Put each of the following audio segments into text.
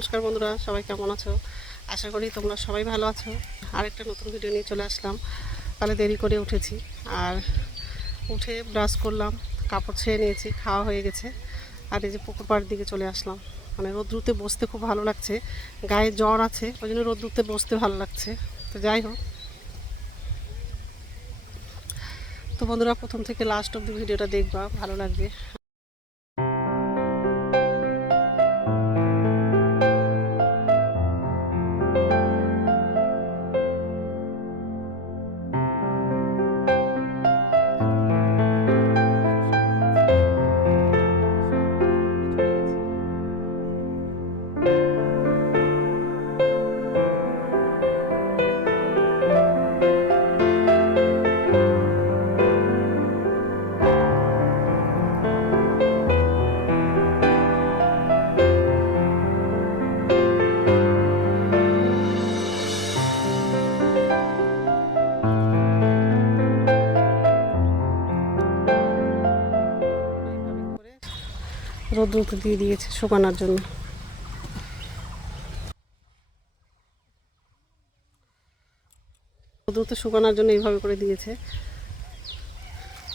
নমস্কার বন্ধুরা, সবাই কেমন আছো? আশা করি তোমরা সবাই ভালো আছো। আরেকটা নতুন ভিডিও নিয়ে চলে আসলাম। তাহলে দেরি করে উঠেছি, আর উঠে ব্রাশ করলাম, কাপড় ছেড়ে নিয়েছি, খাওয়া হয়ে গেছে। আর এই যে পুকুর পাড়ের দিকে চলে আসলাম। মানে রোদ্রুতে বসতে খুব ভালো লাগছে, গায়ে জ্বর আছে, ওই জন্য রোদ্রুতে বসতে ভালো লাগছে। তো যাই হোক, তো বন্ধুরা প্রথম থেকে লাস্ট অব্দি ভিডিওটা দেখবা, ভালো লাগবে। রোদ্রুতে দিয়ে দিয়েছে শুকানোর জন্য। রোদ্রুতে শুকানোর জন্য এইভাবে করে দিয়েছে।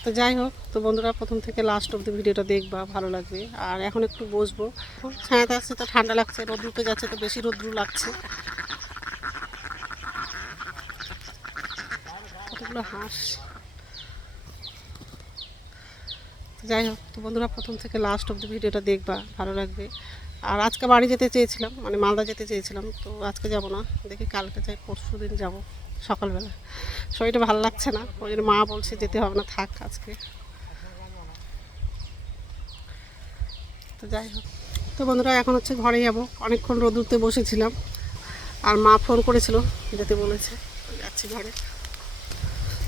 তো যাই হোক, তো বন্ধুরা প্রথম থেকে লাস্ট অব্দি ভিডিওটা দেখবা, ভালো লাগবে। আর এখন একটু বসবো, ছায়াতে আসছে তো ঠান্ডা লাগছে, রোদ্রুতে যাচ্ছে তো বেশি রোদ্রু লাগছে। কতগুলো হাঁস। যাই হোক, তো বন্ধুরা প্রথম থেকে লাস্ট অব্দি ভিডিওটা দেখবা, ভালো লাগবে। আর আজকে বাড়ি যেতে চেয়েছিলাম, মানে মালদা যেতে চেয়েছিলাম, তো আজকে যাব না, দেখি কালকে যাই, পরশু দিন যাবো সকালবেলা। শরীরটা ভালো লাগছে না, ওই জন্য মা বলছে যেতে হবে না, থাক আজকে। তো যাই হোক, তো বন্ধুরা এখন হচ্ছে ঘরে যাব। অনেকক্ষণ রোদ্রুতে বসেছিলাম, আর মা ফোন করেছিল, যেতে বলেছে, যাচ্ছি ঘরে।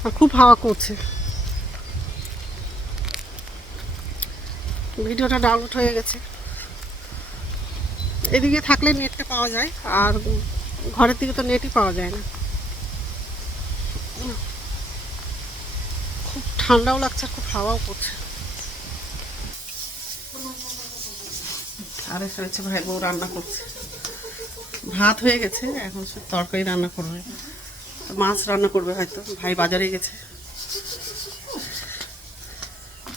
আর খুব হাওয়া করছে। ভিডিওটা ডাউনলোড হয়ে গেছে। এদিকে থাকলে নেটটা পাওয়া যায়, আর ঘরের দিকে তো নেটই পাওয়া যায় না। খুব ঠান্ডাও লাগছে, খুব হাওয়াও করছে। আর এসে হচ্ছে ভাই বউ রান্না করছে। ভাত হয়ে গেছে, এখন সব তরকারি রান্না করবে, মাছ রান্না করবে হয়তো, ভাই বাজারে গেছে।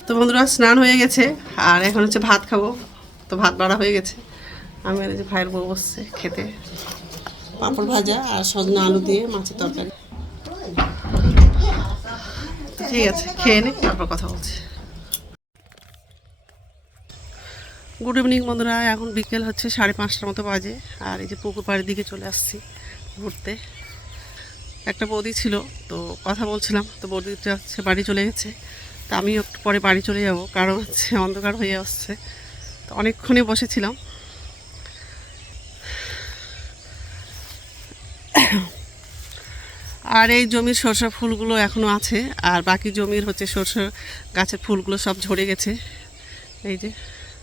তো বন্ধুরা স্নান হয়ে গেছে, আর এখন হচ্ছে ভাত খাবো। তো ভাত বাড়া হয়ে গেছে, আমি আর এই যে ভাইয়ের বউ বসছে খেতে। পাঁপড় ভাজা আর সজনা আলু দিয়ে মাছের তরকারি। তো ঠিক আছে, খেয়ে নে, তারপর কথা বলছি। গুড ইভিনিং বন্ধুরা, এখন বিকেল হচ্ছে 5:30টার মতো বাজে। আর এই যে পুকুর পাড়ের দিকে চলে আসছি ঘুরতে। একটা বৌদি ছিল, তো কথা বলছিলাম, তো বৌদিটা হচ্ছে বাড়ি চলে গেছে। তা আমি একটু পরে বাড়ি চলে যাব, কারণ হচ্ছে অন্ধকার হয়ে আসছে। তো অনেকক্ষণই বসেছিলাম। আর এই জমির সরষা ফুলগুলো এখনও আছে, আর বাকি জমির হচ্ছে সরষা গাছের ফুলগুলো সব ঝরে গেছে। এই যে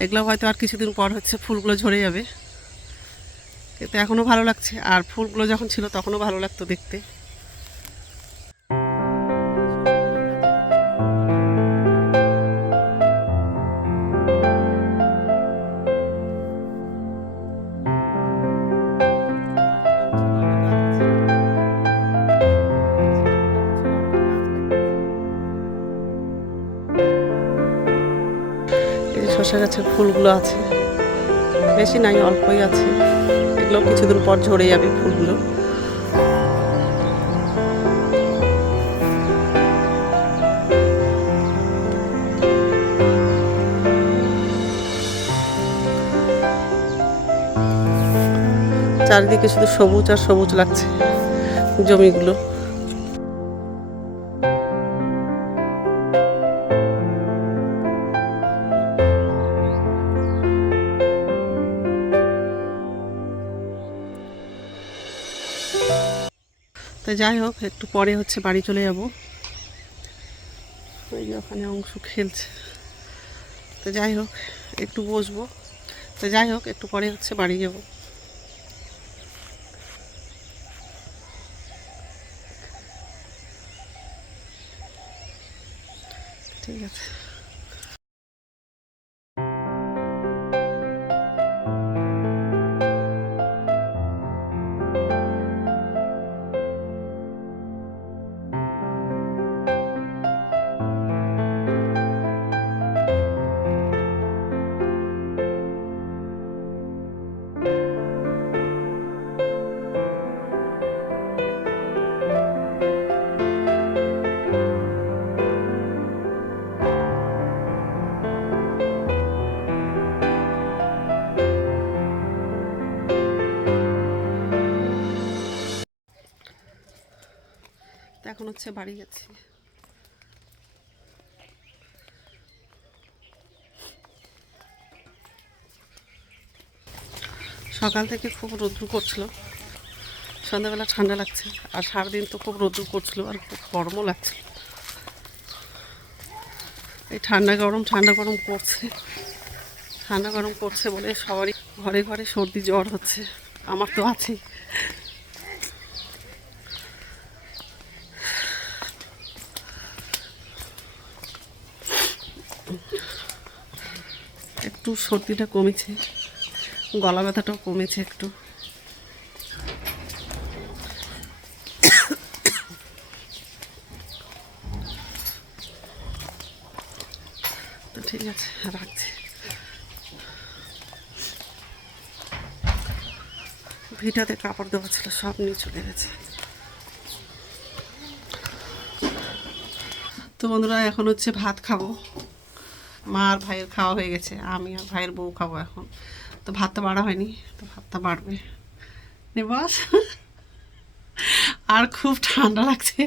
এগুলো হয়তো আর কিছুদিন পর হচ্ছে ফুলগুলো ঝরে যাবে, কিন্তু এখনও ভালো লাগছে। আর ফুলগুলো যখন ছিল তখনও ভালো লাগতো দেখতে। এই যে শসা গাছের ফুলগুলো আছে, বেশি নাই, অল্পই আছে। এগুলো কিছুদিন পর ঝরে যাবে ফুলগুলো। চারিদিকে শুধু সবুজ আর সবুজ লাগছে জমিগুলো। তো যাই হোক, একটু পরে হচ্ছে বাড়ি চলে যাব। ওই যে ওখানে অংশ খেলছে। তো যাই হোক, একটু বসবো। তো যাই হোক, একটু পরে হচ্ছে বাড়ি যাব। ঠিক আছে। এখন হচ্ছে বাড়ি যাচ্ছি। সকাল থেকে খুব রৌদ্র করছিল, সন্ধ্যাবেলা ঠান্ডা লাগছে, আর সারাদিন তো খুব রৌদ্র করছিল আর খুব গরমও লাগছিল। এই ঠান্ডা গরম করছে, ঠান্ডা গরম করছে বলে সবারই ঘরে ঘরে সর্দি জ্বর হচ্ছে, আমার তো আছে। একটু সর্দিটা কমেছে, গলা ব্যথাটাও কমেছে একটু। তো ঠিক আছে, রাখছি। ভিটাতে কাপড় দেওয়া ছিল, সব নিয়ে চলে গেছে। তো বন্ধুরা, এখন হচ্ছে ভাত খাবো। মা আর ভাইয়ের খাওয়া হয়ে গেছে, আমি আর ভাইয়ের বউ খাবো এখন। তো ভাতটা বাড়া হয়নি, তো ভাতটা বাড়বে নে বস। আর খুব ঠান্ডা লাগছে,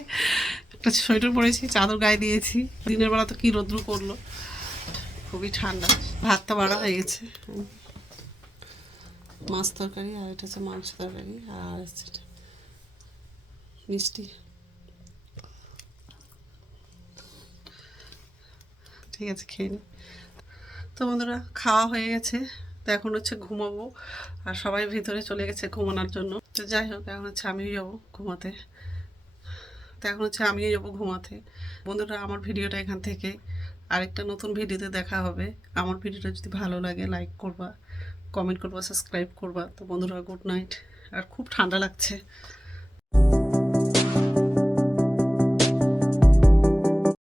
একটা সোয়েটার পরেছি, চাদর গায়ে দিয়েছি। দিনের বেলা তো কি রৌদ্র করলো, খুবই ঠান্ডা। ভাতটা বাড়া হয়ে গেছে, মাছ তরকারি, আর এটা হচ্ছে মাংস তরকারি, আর হচ্ছে মিষ্টি। ঠিক আছে, খেয়ে নিই। তো বন্ধুরা, খাওয়া হয়ে গেছে, তো এখন হচ্ছে ঘুমাবো, আর সবাই ভিতরে চলে গেছে ঘুমানোর জন্য। তো যাই হোক, এখন হচ্ছে আমিও যাবো ঘুমাতে। তো এখন হচ্ছে আমিও যাবো ঘুমাতে। বন্ধুরা, আমার ভিডিওটা এখান থেকে আরেকটা নতুন ভিডিওতে দেখা হবে। আমার ভিডিওটা যদি ভালো লাগে লাইক করবা, কমেন্ট করবা, সাবস্ক্রাইব করবা। তো বন্ধুরা, গুড নাইট। আর খুব ঠান্ডা লাগছে।